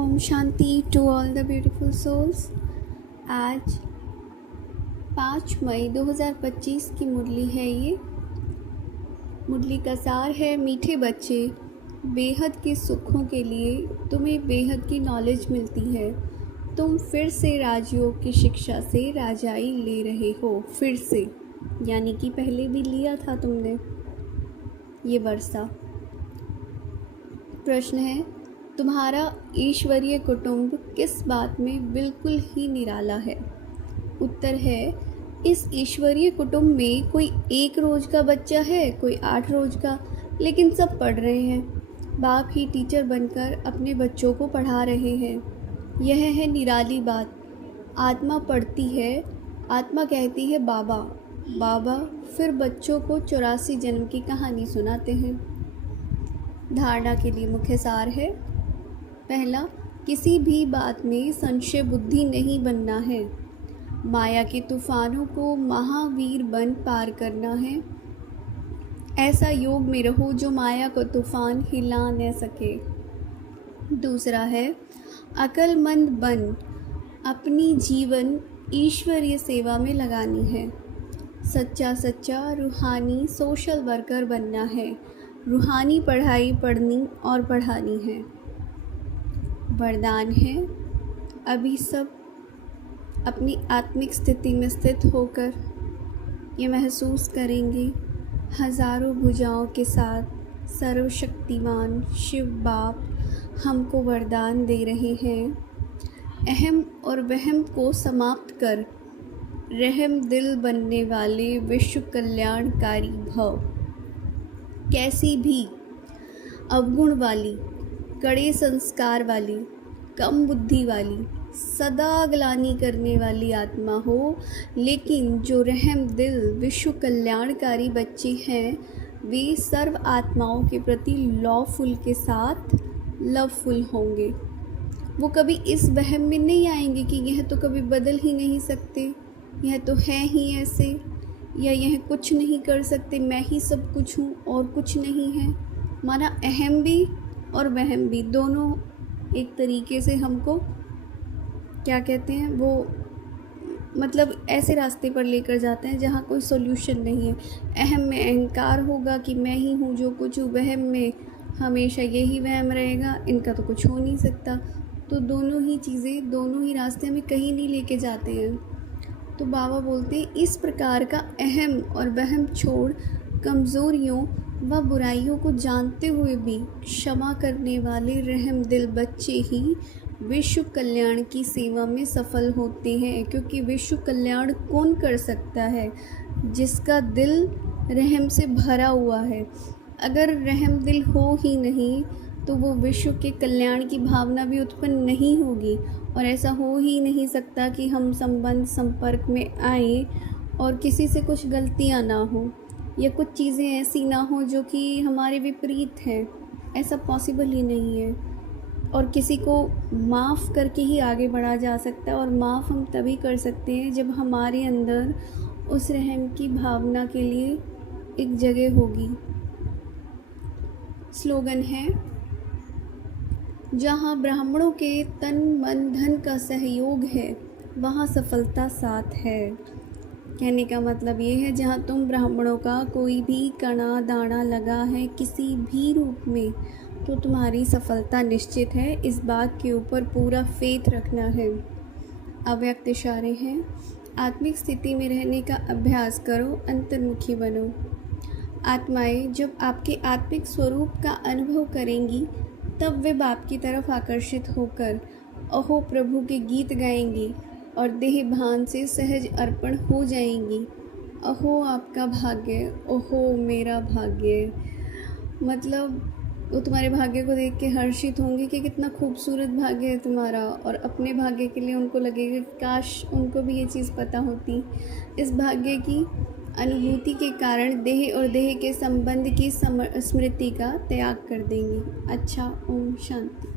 ओम शांति to all the beautiful souls. आज 5 मई 2025 की मुरली है। ये मुरली का सार है, मीठे बच्चे, बेहद के सुखों के लिए तुम्हें बेहद की नॉलेज मिलती है। तुम फिर से राजयोग की शिक्षा से राजाई ले रहे हो, फिर से, यानी कि पहले भी लिया था तुमने ये वर्षा। प्रश्न है, तुम्हारा ईश्वरीय कुटुंब किस बात में बिल्कुल ही निराला है? उत्तर है, इस ईश्वरीय कुटुंब में कोई 1 रोज का बच्चा है, कोई 8 रोज का, लेकिन सब पढ़ रहे हैं। बाप ही टीचर बनकर अपने बच्चों को पढ़ा रहे हैं। यह है निराली बात। आत्मा पढ़ती है, आत्मा कहती है बाबा बाबा, फिर बच्चों को 84 जन्म की कहानी सुनाते हैं। धारणा के लिए मुख्य सार है, पहला, किसी भी बात में संशय बुद्धि नहीं बनना है। माया के तूफानों को महावीर बन पार करना है। ऐसा योग में रहो जो माया को तूफान हिला न सके। दूसरा है, अक्लमंद बन अपनी जीवन ईश्वरीय सेवा में लगानी है। सच्चा रूहानी सोशल वर्कर बनना है। रूहानी पढ़ाई पढ़नी और पढ़ानी है। वरदान है, अभी सब अपनी आत्मिक स्थिति में स्थित होकर ये महसूस करेंगे, हजारों भुजाओं के साथ सर्वशक्तिमान शिव बाप हमको वरदान दे रहे हैं। अहम और वहम को समाप्त कर रहम दिल बनने वाले विश्व कल्याणकारी भव। कैसी भी अवगुण वाली, कड़े संस्कार वाली, कम बुद्धि वाली, सदा ग्लानि करने वाली आत्मा हो, लेकिन जो रहम दिल विश्व कल्याणकारी बच्चे हैं, वे सर्व आत्माओं के प्रति लॉफुल के साथ लवफुल होंगे। वो कभी इस वहम में नहीं आएंगे कि यह तो कभी बदल ही नहीं सकते, यह तो है ही ऐसे, या यह कुछ नहीं कर सकते, मैं ही सब कुछ हूँ और कुछ नहीं है। माना अहम भी और वहम भी दोनों एक तरीके से हमको क्या कहते हैं, वो मतलब ऐसे रास्ते पर लेकर जाते हैं जहाँ कोई सॉल्यूशन नहीं है। अहम में अहंकार होगा कि मैं ही हूँ जो कुछ हूँ, वहम में हमेशा यही वहम रहेगा, इनका तो कुछ हो नहीं सकता। तो दोनों ही चीज़ें, दोनों ही रास्ते हमें कहीं नहीं लेके जाते हैं। तो बाबा बोलते हैं, इस प्रकार का अहम और वहम छोड़ कमज़ोरियों व बुराइयों को जानते हुए भी क्षमा करने वाले रहम दिल बच्चे ही विश्व कल्याण की सेवा में सफल होते हैं। क्योंकि विश्व कल्याण कौन कर सकता है? जिसका दिल रहम से भरा हुआ है। अगर रहम दिल हो ही नहीं तो वो विश्व के कल्याण की भावना भी उत्पन्न नहीं होगी, और ऐसा हो ही नहीं सकता कि हम संबंध संपर्क में आए और किसी से कुछ गलतियां ना हो या कुछ चीज़ें ऐसी ना हो जो कि हमारे विपरीत हैं। ऐसा पॉसिबल ही नहीं है। और किसी को माफ़ करके ही आगे बढ़ा जा सकता है, और माफ़ हम तभी कर सकते हैं जब हमारे अंदर उस रहम की भावना के लिए एक जगह होगी। स्लोगन है, जहाँ ब्राह्मणों के तन मन धन का सहयोग है, वहाँ सफलता साथ है। कहने का मतलब ये है, जहाँ तुम ब्राह्मणों का कोई भी कणा दाना लगा है किसी भी रूप में, तो तुम्हारी सफलता निश्चित है। इस बात के ऊपर पूरा फेथ रखना है। अव्यक्त इशारे हैं, आत्मिक स्थिति में रहने का अभ्यास करो, अंतर्मुखी बनो। आत्माएं जब आपके आत्मिक स्वरूप का अनुभव करेंगी, तब वे बाप की तरफ आकर्षित होकर अहो प्रभु के गीत गाएंगी और देह भान से सहज अर्पण हो जाएंगी। अहो आपका भाग्य, ओहो मेरा भाग्य। मतलब वो तुम्हारे भाग्य को देख के हर्षित होंगे कि कितना खूबसूरत भाग्य है तुम्हारा, और अपने भाग्य के लिए उनको लगेगा काश उनको भी ये चीज़ पता होती। इस भाग्य की अनुभूति के कारण देह और देह के संबंध की स्मृति का त्याग कर देंगे। अच्छा, ओम शांति।